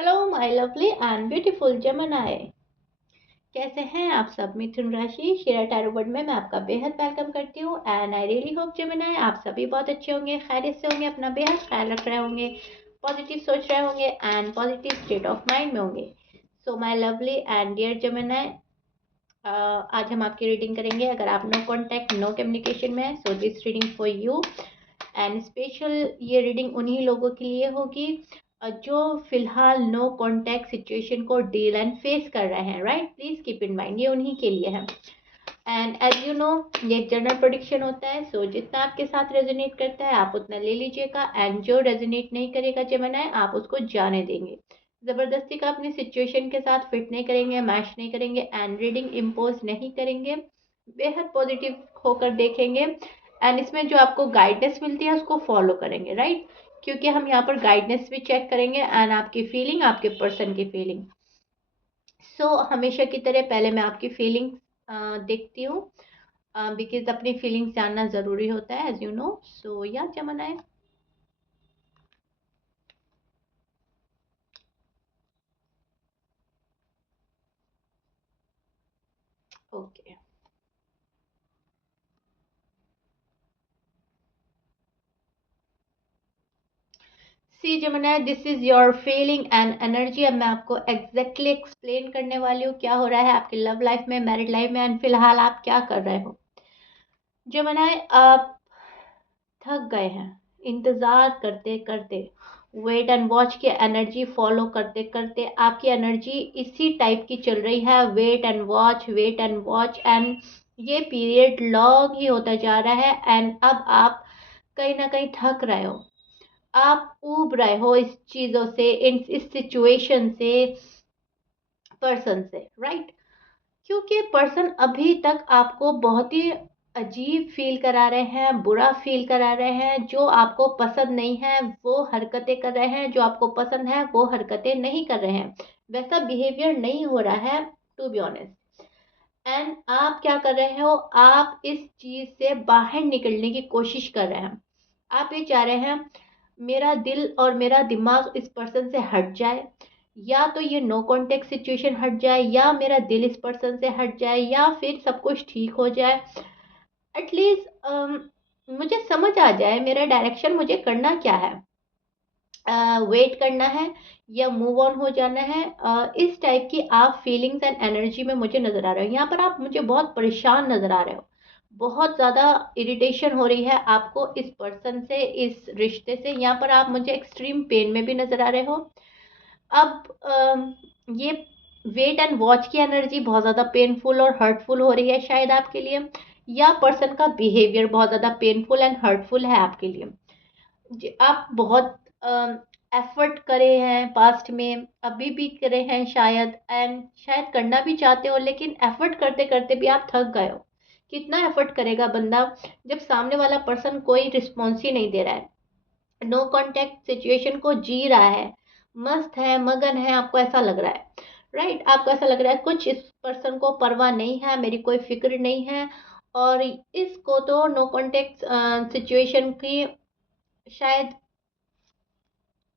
Hello my lovely and beautiful Gemini. कैसे हैं आप सब? मिथुन राशि शेरा टैरो वर्ड में मैं आपका बेहद वेलकम करती हूँ and I really hope Gemini आप सभी बहुत अच्छे होंगे, खैरियत से होंगे, अपना बेहद ख्याल रख रहे होंगे, पॉजिटिव सोच रहे होंगे and positive state of mind में होंगे। So my lovely and dear Gemini, आज हम आपकी रीडिंग करेंगे। अगर आप नो कॉन्टैक्ट नो कम्युनिकेशन में है so this reading for you and special ये रीडिंग उन्हीं लोगों के लिए होगी जो फिलहाल नो कॉन्टैक्ट सिचुएशन को डील एंड फेस कर रहे हैं। Right, please keep in mind ये उन्हीं के लिए है। एंड एज यू नो ये एक जनरल प्रोडिक्शन होता है, सो जितना आपके साथ रेजोनेट करता है आप उतना ले लीजिएगा एंड जो रेजोनेट नहीं करेगा जेमिनी आप उसको जाने देंगे। जबरदस्ती का अपनी सिचुएशन के साथ फिट नहीं करेंगे, मैच नहीं करेंगे एंड रीडिंग इम्पोज नहीं करेंगे, बेहद पॉजिटिव होकर देखेंगे एंड इसमें जो आपको गाइडेंस मिलती है उसको फॉलो करेंगे। राइट, क्योंकि हम यहाँ पर गाइडेंस भी चेक करेंगे एंड आपकी फीलिंग, आपके पर्सन की फीलिंग। सो हमेशा की तरह पहले मैं आपकी फीलिंग देखती हूँ बिकॉज अपनी फीलिंग्स जानना ज़रूरी होता है एज यू नो। सो या जमाना है। Okay, see Jamuna, this is your feeling and energy. अब मैं आपको एग्जैक्टली एक्सप्लेन करने वाली हूँ क्या हो रहा है आपकी लव लाइफ में, मैरिड लाइफ में एंड फिलहाल आप क्या कर रहे हो। जमुना, आप थक गए हैं इंतज़ार करते करते, वेट एंड वॉच की एनर्जी फॉलो करते करते आपकी एनर्जी इसी टाइप की चल रही है, wait and watch, wait and watch and ये पीरियड लॉन्ग ही होता जा रहा है एंड अब आप कहीं ना कहीं थक रहे हो, आप ऊब रहे हो इस चीज़ों से, इस सिचुएशन से, पर्सन से। राइट, क्योंकि पर्सन अभी तक आपको बहुत ही अजीब फील करा रहे हैं, बुरा फील करा रहे हैं, जो आपको पसंद नहीं है वो हरकतें कर रहे हैं, जो आपको पसंद है वो हरकतें नहीं कर रहे हैं, वैसा बिहेवियर नहीं हो रहा है टू बी ऑनेस्ट। एंड आप क्या कर रहे हो, आप इस चीज़ से बाहर निकलने की कोशिश कर रहे हैं। आप ये चाह रहे हैं मेरा दिल और मेरा दिमाग इस पर्सन से हट जाए, या तो ये नो कॉन्टेक्ट सिचुएशन हट जाए, या मेरा दिल इस पर्सन से हट जाए, या फिर सब कुछ ठीक हो जाए, एटलीस्ट मुझे समझ आ जाए मेरा डायरेक्शन, मुझे करना क्या है, वेट करना है या मूव ऑन हो जाना है। इस टाइप की आप फीलिंग्स एंड एनर्जी में मुझे नज़र आ रहे हो। यहाँ पर आप मुझे बहुत परेशान नज़र आ रहे हो, बहुत ज़्यादा इरिटेशन हो रही है आपको इस पर्सन से, इस रिश्ते से। यहाँ पर आप मुझे एक्सट्रीम पेन में भी नज़र आ रहे हो। अब ये वेट एंड वॉच की एनर्जी बहुत ज़्यादा पेनफुल और हर्टफुल हो रही है शायद आपके लिए, या पर्सन का बिहेवियर बहुत ज़्यादा पेनफुल एंड हर्टफुल है आपके लिए। आप बहुत एफर्ट करे हैं पास्ट में, अभी भी करे हैं शायद, एंड शायद करना भी चाहते हो, लेकिन एफर्ट करते करते भी आप थक गए हो। कितना एफर्ट करेगा बंदा जब सामने वाला पर्सन कोई रिस्पॉन्स ही नहीं दे रहा है, नो कॉन्टेक्ट सिचुएशन को जी रहा है, मस्त है, मगन है, आपको ऐसा लग रहा है। राइट, आपको ऐसा लग रहा है कुछ इस पर्सन को परवाह नहीं है, मेरी कोई फिक्र नहीं है, और इसको तो नो कॉन्टेक्ट सिचुएशन की शायद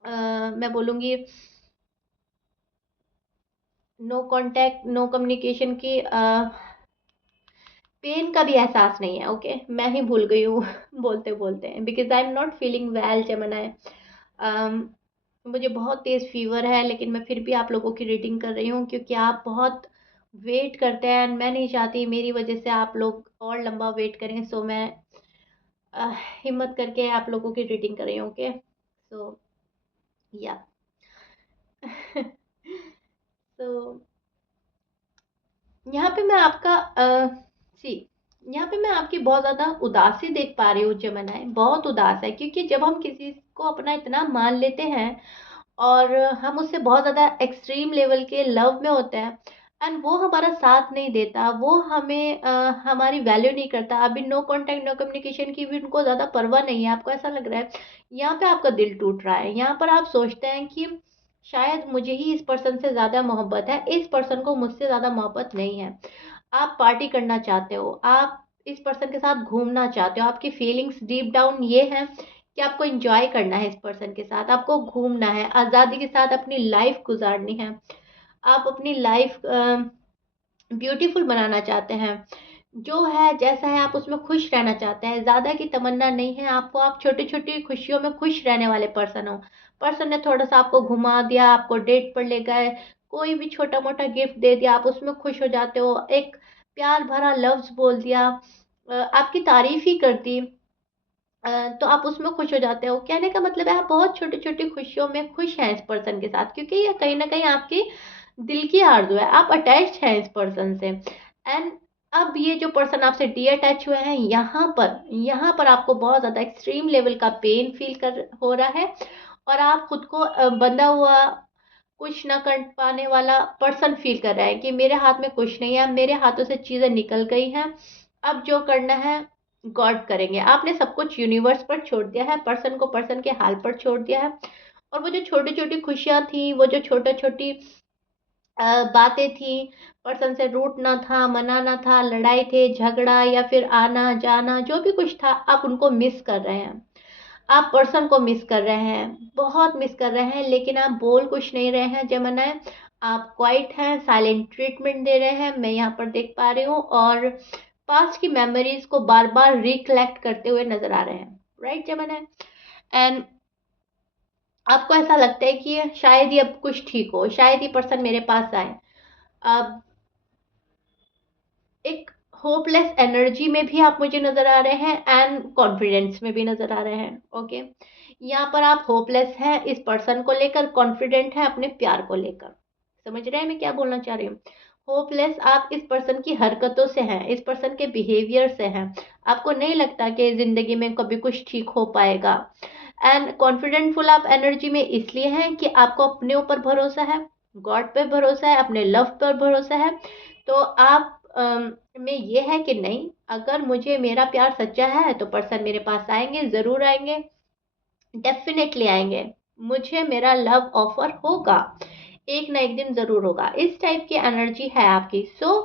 मैं बोलूँगी नो कांटेक्ट नो कम्युनिकेशन की पेन का भी एहसास नहीं है। ओके, मैं ही भूल गई हूँ बोलते बोलते, because I am not feeling well Jamna है। मुझे बहुत तेज़ फीवर है, लेकिन मैं फिर भी आप लोगों की रीडिंग कर रही हूँ क्योंकि आप बहुत वेट करते हैं and मैं नहीं चाहती मेरी वजह से आप लोग और लंबा वेट करें। सो मैं हिम्मत करके आप लोगों की रीडिंग कर रही हूँ। ओके, सो या तो यहाँ पे मैं आपका सी यहाँ पे मैं आपकी बहुत ज़्यादा उदासी देख पा रही हूँ जमनाए, बहुत उदास है, क्योंकि जब हम किसी को अपना इतना मान लेते हैं और हम उससे बहुत ज़्यादा एक्सट्रीम लेवल के लव में होते हैं एंड वो हमारा साथ नहीं देता, वो हमें हमारी वैल्यू नहीं करता, अभी नो कांटेक्ट नो कम्युनिकेशन की भी उनको ज़्यादा परवाह नहीं है, आपको ऐसा लग रहा है यहाँ पे आपका दिल टूट रहा है। यहाँ पर आप सोचते हैं कि शायद मुझे ही इस पर्सन से ज़्यादा मोहब्बत है, इस पर्सन को मुझसे ज़्यादा मोहब्बत नहीं है। आप पार्टी करना चाहते हो, आप इस पर्सन के साथ घूमना चाहते हो, आपकी फीलिंग्स डीप डाउन ये हैं कि आपको एंजॉय करना है इस पर्सन के साथ, आपको घूमना है, आज़ादी के साथ अपनी लाइफ गुजारनी है, आप अपनी लाइफ ब्यूटीफुल बनाना चाहते हैं, जो है जैसा है आप उसमें खुश रहना चाहते हैं, ज़्यादा की तमन्ना नहीं है आपको, आप छोटी छोटी खुशियों में खुश रहने वाले पर्सन हो। पर्सन ने थोड़ा सा आपको घुमा दिया, आपको डेट पर ले गए, कोई भी छोटा मोटा गिफ्ट दे दिया, आप उसमें खुश हो जाते हो, एक प्यार भरा लफ्ज़ बोल दिया, आपकी तारीफ ही कर दी, तो आप उसमें खुश हो जाते हो। कहने का मतलब है आप बहुत छोटी छोटी खुशियों में खुश हैं इस पर्सन के साथ, क्योंकि ये कहीं ना कहीं आपकी दिल की आरज़ू है, आप अटैच्ड हैं इस पर्सन से। एंड अब ये जो पर्सन आपसे डी अटैच हुए हैं, यहाँ पर आपको बहुत ज़्यादा एक्सट्रीम लेवल का पेन फील कर हो रहा है, और आप खुद को बंधा हुआ, कुछ ना कर पाने वाला पर्सन फील कर रहा है कि मेरे हाथ में कुछ नहीं है, मेरे हाथों से चीज़ें निकल गई हैं, अब जो करना है गॉड करेंगे। आपने सब कुछ यूनिवर्स पर छोड़ दिया है, पर्सन को पर्सन के हाल पर छोड़ दिया है, और वो जो छोटी छोटी खुशियाँ थी, वो जो छोटा छोटी बातें थी, पर्सन से रूठना था, मनाना था, लड़ाई थे, झगड़ा या फिर आना जाना, जो भी कुछ था, आप उनको मिस कर रहे हैं, आप पर्सन को मिस कर रहे हैं, बहुत मिस कर रहे हैं, लेकिन आप बोल कुछ नहीं रहे हैं जमाना। आप क्वाइट हैं, साइलेंट ट्रीटमेंट दे रहे हैं, मैं यहाँ पर देख पा रही हूँ, और पास्ट की मेमोरीज को बार बार रिकलेक्ट करते हुए नजर आ रहे हैं, राइट जमाना। एंड आपको ऐसा लगता है कि शायद ही अब कुछ ठीक हो, शायद ही पर्सन मेरे पास आए। अब एक होपलेस एनर्जी में भी आप मुझे नज़र आ रहे हैं, एंड कॉन्फिडेंस में भी नज़र आ रहे हैं, ओके। यहाँ पर आप होपलेस हैं इस पर्सन को लेकर, कॉन्फिडेंट है अपने प्यार को लेकर। समझ रहे हैं मैं क्या बोलना चाह रही हूँ? होपलेस आप इस पर्सन की हरकतों से हैं, इस पर्सन के बिहेवियर से हैं, आपको नहीं लगता कि ज़िंदगी में कभी कुछ ठीक हो पाएगा। एंड कॉन्फिडेंटफुल आप एनर्जी में इसलिए हैं कि आपको अपने ऊपर भरोसा है, गॉड पे भरोसा है, अपने लव पर भरोसा है। तो आप में ये है कि नहीं, अगर मुझे मेरा प्यार सच्चा है तो पर्सन मेरे पास आएंगे, ज़रूर आएंगे, डेफिनेटली आएंगे, मुझे मेरा लव ऑफर होगा, एक ना एक दिन ज़रूर होगा, इस टाइप की एनर्जी है आपकी। सो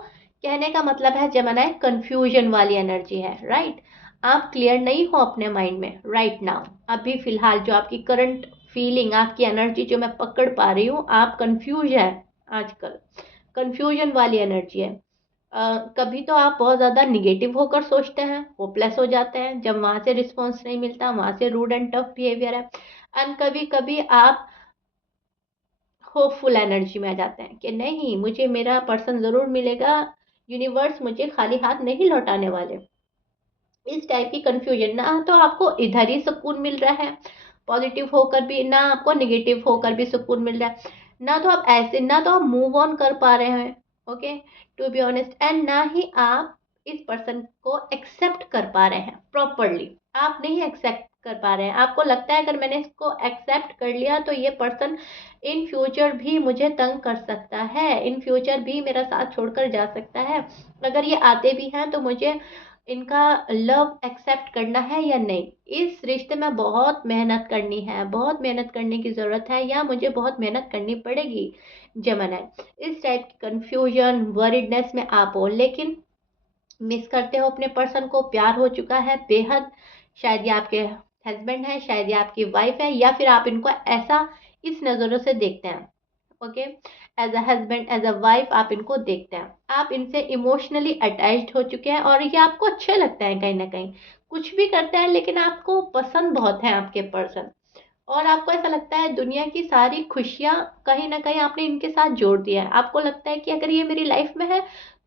कहने का मतलब है जमाना कंफ्यूजन वाली एनर्जी है, राइट। आप क्लियर नहीं हो अपने माइंड में राइट नाउ, अभी फ़िलहाल जो आपकी करंट फीलिंग, आपकी एनर्जी जो मैं पकड़ पा रही हूँ, आप कंफ्यूज है आजकल, कंफ्यूजन वाली एनर्जी है। कभी तो आप बहुत ज़्यादा निगेटिव होकर सोचते हैं, होपलेस हो जाते हैं जब वहाँ से रिस्पॉन्स नहीं मिलता, वहाँ से रूड एंड टफ बिहेवियर है। एंड कभी कभी आप होपफुल एनर्जी में आ जाते हैं कि नहीं, मुझे मेरा पर्सन ज़रूर मिलेगा, यूनिवर्स मुझे खाली हाथ नहीं लौटाने वाले। इस टाइप की कंफ्यूजन, ना तो आपको इधर ही सुकून मिल रहा है पॉजिटिव होकर भी, ना आपको नेगेटिव होकर भी सुकून मिल रहा है, ना तो आप ऐसे, ना तो आप मूव ऑन कर पा रहे हैं, okay, to be honest. And ना ही आप इस पर्सन को एक्सेप्ट कर पा रहे हैं प्रॉपरली, आप नहीं एक्सेप्ट कर पा रहे हैं। आपको लगता है अगर मैंने इसको एक्सेप्ट कर लिया तो ये पर्सन इन फ्यूचर भी मुझे तंग कर सकता है, इन फ्यूचर भी मेरा साथ छोड़कर जा सकता है, अगर ये आते भी हैं तो मुझे इनका लव एक्सेप्ट करना है या नहीं, इस रिश्ते में बहुत मेहनत करनी है, बहुत मेहनत करने की ज़रूरत है, या मुझे बहुत मेहनत करनी पड़ेगी जमाना। इस टाइप की कंफ्यूजन वरीडनेस में आप हो, लेकिन मिस करते हो अपने पर्सन को, प्यार हो चुका है बेहद, शायद ये आपके हस्बैंड है, शायद ये आपकी वाइफ है, या फिर आप इनको ऐसा इस नज़रों से देखते हैं, okay, as a husband as a wife आप इनको देखते हैं, आप इनसे इमोशनली अटैच्ड हो चुके हैं, और ये आपको अच्छे लगते हैं कहीं ना कहीं, कुछ भी करते हैं लेकिन आपको पसंद बहुत है आपके पर्सन, और आपको ऐसा लगता है दुनिया की सारी खुशियाँ कहीं ना कहीं आपने इनके साथ जोड़ दिया है, आपको लगता है कि अगर ये मेरी लाइफ में है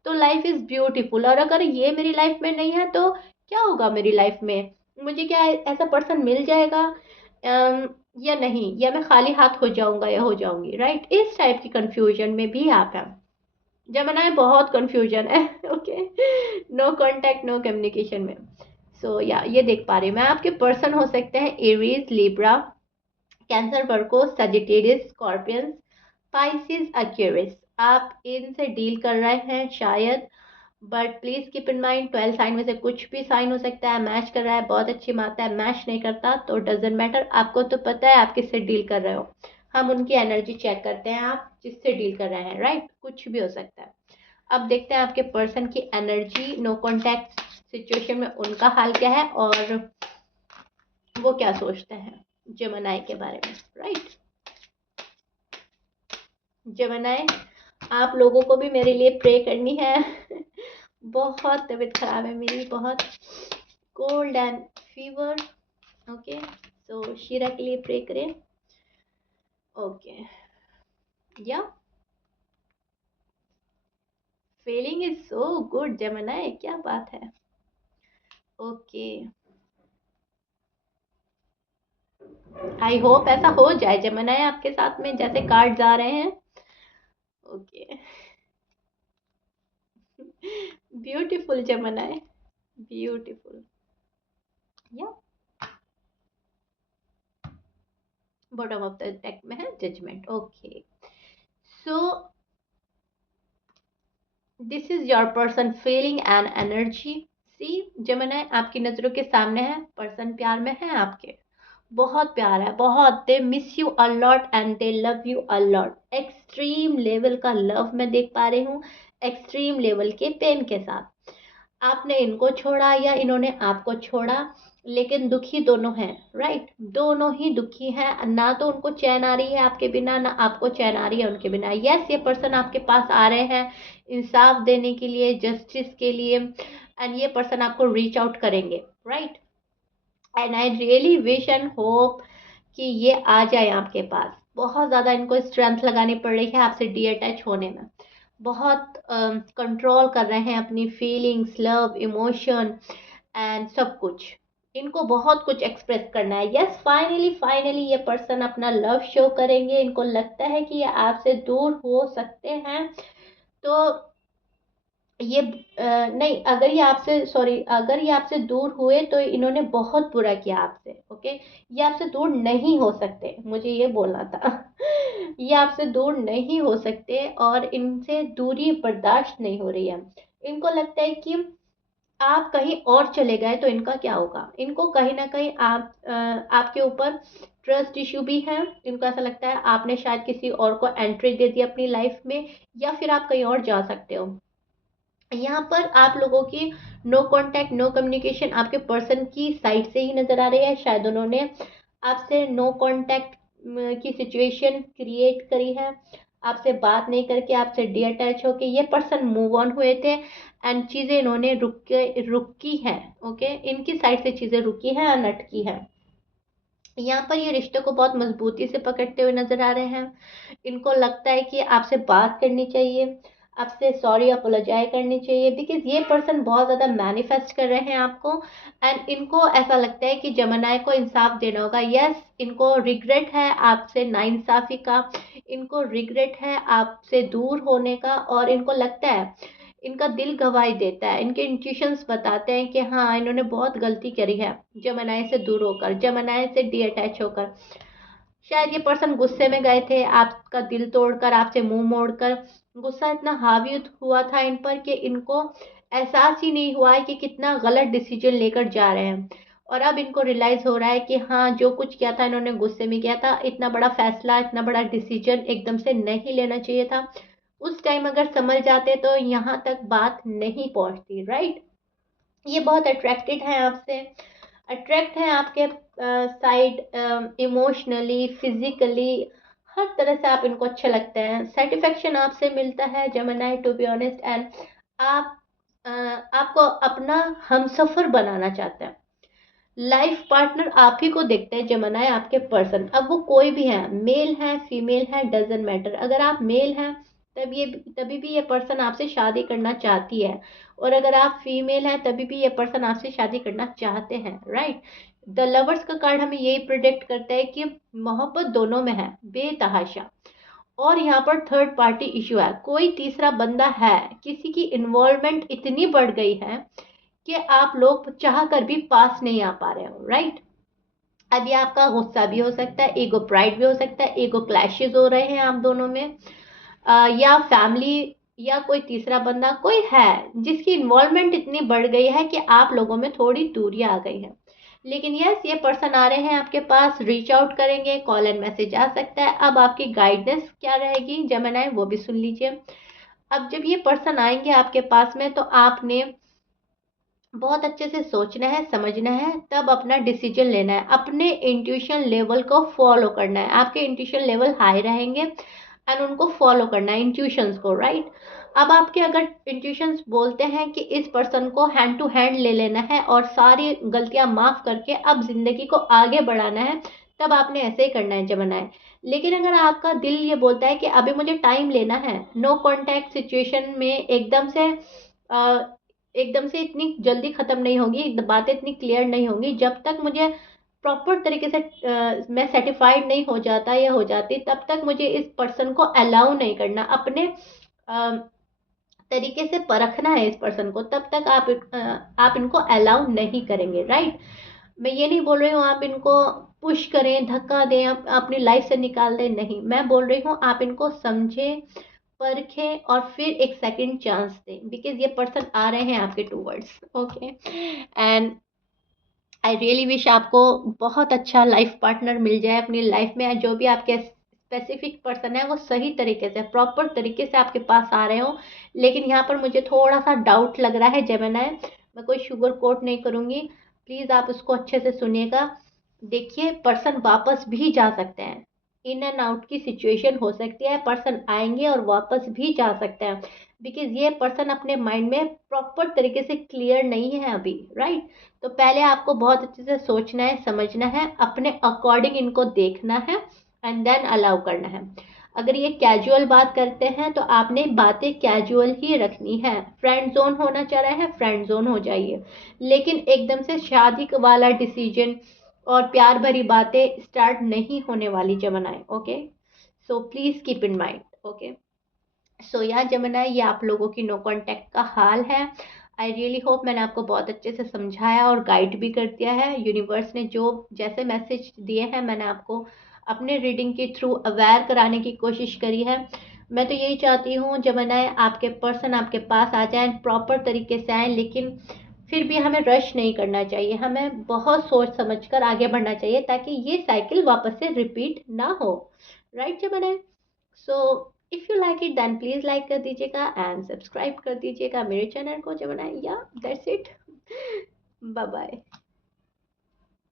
तो लाइफ इज़ ब्यूटीफुल, और अगर ये मेरी लाइफ में नहीं है तो क्या होगा मेरी लाइफ में, मुझे क्या ऐसा पर्सन मिल जाएगा या नहीं, या मैं खाली हाथ हो जाऊंगा या हो जाऊंगी, राइट। इस टाइप की कंफ्यूजन में भी आप हैं जमाना है, बहुत कंफ्यूजन है, okay, no contact no communication में। सो या ये देख पा रही हूँ मैं, आपके पर्सन हो सकते हैं Aries, Libra, Cancer, Virgo, Sagittarius, Scorpions, Pisces, Aquarius. आप इनसे डील कर रहे हैं शायद, but please keep in mind 12 sign में से कुछ भी साइन हो सकता है, मैच कर रहा है बहुत अच्छी बात है, मैच नहीं करता तो डजेंट मैटर, आपको तो पता है आप किससे डील कर रहे हो, हम उनकी एनर्जी चेक करते हैं, आप जिससे डील कर रहे हैं, राइट, कुछ भी हो सकता है। अब देखते हैं आपके पर्सन की एनर्जी नो कॉन्टैक्ट सिचुएशन में उनका हाल क्या है, और वो क्या सोचते हैं जेमिनी के बारे में, राइट। जेमिनी, आप लोगों को भी मेरे लिए प्रे करनी है। बहुत तबीयत खराब है मेरी, बहुत कोल्ड एंड फीवर। ओके, सो शीरा के लिए प्रे करें। ओके, या feeling is so good Gemini, क्या बात है। ओके, आई होप ऐसा हो जाए जेमिनी आपके साथ में जैसे कार्ड्स आ रहे हैं। Okay, beautiful Gemini, beautiful. या बॉटम ऑफ द डेक में है judgement. Okay, so this is your person feeling and energy. See Gemini, आपकी नजरों के सामने है पर्सन, प्यार में है आपके, बहुत प्यार है, बहुत। They miss you a lot and they love you a lot. Extreme level का लव मैं देख पा रही हूँ, एक्सट्रीम लेवल के पेन के साथ। आपने इनको छोड़ा या इन्होंने आपको छोड़ा, लेकिन दुखी दोनों हैं, राइट। दोनों ही दुखी हैं, ना तो उनको चैन आ रही है आपके बिना, ना आपको चैन आ रही है उनके बिना। यस, ये पर्सन आपके पास आ रहे हैं इंसाफ देने के लिए, जस्टिस के लिए, एंड ये पर्सन आपको रीच आउट करेंगे, right. And I really wish and hope कि ये आ जाए आपके पास। बहुत ज़्यादा इनको स्ट्रेंथ लगानी पड़ रही है आपसे डी अटैच होने में। बहुत कंट्रोल कर रहे हैं अपनी फीलिंग्स, लव, इमोशन एंड सब कुछ। इनको बहुत कुछ एक्सप्रेस करना है। यस, फाइनली फाइनली ये पर्सन अपना लव शो करेंगे। इनको लगता है कि ये आपसे दूर हो सकते हैं, तो ये नहीं, अगर ये आपसे, सॉरी, अगर ये आपसे दूर हुए तो इन्होंने बहुत बुरा किया आपसे। ओके, ये आपसे दूर नहीं हो सकते, मुझे ये बोलना था। ये आपसे दूर नहीं हो सकते और इनसे दूरी बर्दाश्त नहीं हो रही है। इनको लगता है कि आप कहीं और चले गए तो इनका क्या होगा। इनको कहीं ना कहीं आपके ऊपर ट्रस्ट इश्यू भी है। इनको ऐसा लगता है आपने शायद किसी और को एंट्री दे दी अपनी लाइफ में, या फिर आप कहीं और जा सकते हो। यहाँ पर आप लोगों की नो कांटेक्ट, नो कम्युनिकेशन आपके पर्सन की साइड से ही नजर आ रही है। शायद उन्होंने आपसे नो कांटेक्ट की सिचुएशन क्रिएट करी है, आपसे बात नहीं करके, आपसे डी अटैच होके ये पर्सन मूव ऑन हुए थे, एंड चीज़ें इन्होंने रुकी हैं। ओके, इनकी साइड से चीज़ें रुकी हैं और अटकी हैं। यहाँ पर ये रिश्ते को बहुत मजबूती से पकड़ते हुए नजर आ रहे हैं। इनको लगता है कि आपसे बात करनी चाहिए, आपसे सॉरी अपोलोजाइज करनी चाहिए, बिकॉज ये पर्सन बहुत ज़्यादा मैनिफेस्ट कर रहे हैं आपको। एंड इनको ऐसा लगता है कि जमनाई को इंसाफ देना होगा। यस, इनको रिग्रेट है आपसे नाइंसाफ़ी का, इनको रिग्रेट है आपसे दूर होने का, और इनको लगता है, इनका दिल गवाही देता है, इनके इंट्यूशंस बताते हैं कि हाँ, इन्होंने बहुत गलती करी है जमनाई से दूर होकर, जमनाई से डी अटैच होकर। शायद ये पर्सन गुस्से में गए थे, आपका दिल तोड़कर, आपसे मुंह मोड़कर। गुस्सा इतना हावी हुआ था इन पर कि इनको एहसास ही नहीं हुआ है कि कितना गलत डिसीजन लेकर जा रहे हैं। और अब इनको रियलाइज हो रहा है कि हाँ, जो कुछ किया था इन्होंने गुस्से में किया था। इतना बड़ा फैसला, इतना बड़ा डिसीजन एकदम से नहीं लेना चाहिए था। उस टाइम अगर समझ जाते तो यहाँ तक बात नहीं पहुँचती, राइट। ये बहुत अट्रैक्टेड है आपसे, अट्रैक्ट हैं आपके साइड, इमोशनली, फिजिकली, हर तरह से आप इनको अच्छे लगते हैं। सेटिस्फेक्शन आपसे मिलता है Gemini, to be honest. And आप आपको अपना हमसफर बनाना चाहते हैं, लाइफ पार्टनर आप ही को देखते हैं जेमिनी, आपके पर्सन। अब वो कोई भी है, मेल है, फीमेल है, डजेंट मैटर। अगर आप मेल हैं तभी भी ये पर्सन आपसे शादी करना चाहती है, और अगर आप फीमेल हैं तभी भी ये पर्सन आपसे शादी करना चाहते हैं, राइट। द लवर्स का कार्ड हमें यही प्रिडिक्ट करता है कि मोहब्बत दोनों में है बेतहाशा। और यहाँ पर थर्ड पार्टी इशू है, कोई तीसरा बंदा है, किसी की इन्वॉल्वमेंट इतनी बढ़ गई है कि आप लोग चाह कर भी पास नहीं आ पा रहे हो, राइट। अब ये आपका गुस्सा भी हो सकता है, ईगो प्राइड भी हो सकता है, ईगो क्लैशेस हो रहे हैं आप दोनों में, या फैमिली, या कोई तीसरा बंदा कोई है जिसकी इन्वॉल्वमेंट इतनी बढ़ गई है कि आप लोगों में थोड़ी दूरियां आ गई हैं। लेकिन यस, ये पर्सन आ रहे हैं आपके पास, रीच आउट करेंगे, कॉल एंड मैसेज आ सकता है। अब आपकी गाइडेंस क्या रहेगी जेमिनी, वो भी सुन लीजिए। अब जब ये पर्सन आएंगे आपके पास में, तो आपने बहुत अच्छे से सोचना है, समझना है, तब अपना डिसीजन लेना है, अपने इंट्यूशन लेवल को फॉलो करना है। आपके इंट्यूशन लेवल हाई रहेंगे एंड उनको फॉलो करना है, इंट्यूशंस को, राइट। अब आपके अगर इंट्यूशंस बोलते हैं कि इस पर्सन को हैंड टू हैंड ले लेना है और सारी गलतियां माफ करके अब जिंदगी को आगे बढ़ाना है, तब आपने ऐसे ही करना है जमाना है। लेकिन अगर आपका दिल ये बोलता है कि अभी मुझे टाइम लेना है, नो कांटेक्ट सिचुएशन में एकदम से इतनी जल्दी खत्म नहीं होगी, बातें इतनी क्लियर नहीं होंगी, जब तक मुझे प्रॉपर तरीके से मैं सेटिस्फाइड नहीं हो जाता या हो जाती, तब तक मुझे इस पर्सन को अलाउ नहीं करना, अपने अ, तरीके से परखना है इस पर्सन को, तब तक आप इनको अलाउ नहीं करेंगे, राइट। मैं ये नहीं बोल रही हूँ आप इनको पुश करें, धक्का दें, अपनी लाइफ से निकाल दें, नहीं, मैं बोल रही हूँ आप इनको समझें, परखें और फिर एक सेकंड चांस दें, बिकॉज ये पर्सन आ रहे हैं आपके towards, okay. And I really wish आपको बहुत अच्छा लाइफ पार्टनर मिल जाए अपनी लाइफ में, जो भी आपके स्पेसिफिक पर्सन है वो सही तरीके से, प्रॉपर तरीके से आपके पास आ रहे हो। लेकिन यहाँ पर मुझे थोड़ा सा डाउट लग रहा है जेमिनी, मैं कोई शुगर कोट नहीं करूँगी, प्लीज़ आप उसको अच्छे से सुनिएगा। देखिए, पर्सन वापस भी जा सकते हैं, इन एंड आउट की सिचुएशन हो सकती है, पर्सन आएंगे और वापस भी जा सकते हैं, बिकॉज ये पर्सन अपने माइंड में प्रॉपर तरीके से क्लियर नहीं है अभी, राइट। तो पहले आपको बहुत अच्छे से सोचना है, समझना है, अपने अकॉर्डिंग इनको देखना है एंड देन अलाउ करना है। अगर ये कैजुअल बात करते हैं तो आपने बातें कैजुअल ही रखनी है, फ्रेंड जोन होना चाह रहे हैं फ्रेंड जोन हो जाइए, लेकिन एकदम से शादी वाला डिसीजन और प्यार भरी बातें स्टार्ट नहीं होने वाली जमनाए, okay. So please keep in mind, okay. So या जमुना, ये आप लोगों की नो कांटेक्ट का हाल है। आई रियली होप मैंने आपको बहुत अच्छे से समझाया और गाइड भी कर दिया है। यूनिवर्स ने जो जैसे मैसेज दिए हैं, मैंने आपको अपने रीडिंग के थ्रू अवेयर कराने की कोशिश करी है। मैं तो यही चाहती हूँ जमुना, आपके पर्सन आपके पास आ जाए, प्रॉपर तरीके से आए, लेकिन फिर भी हमें रश नहीं करना चाहिए, हमें बहुत सोच समझ कर आगे बढ़ना चाहिए, ताकि ये साइकिल वापस से रिपीट ना हो, right Jamuna. So if you like it then please like कर दीजिएगा एंड सब्सक्राइब कर दीजिएगा मेरे चैनल को जमुना। या दैट्स इट, बाय बाय।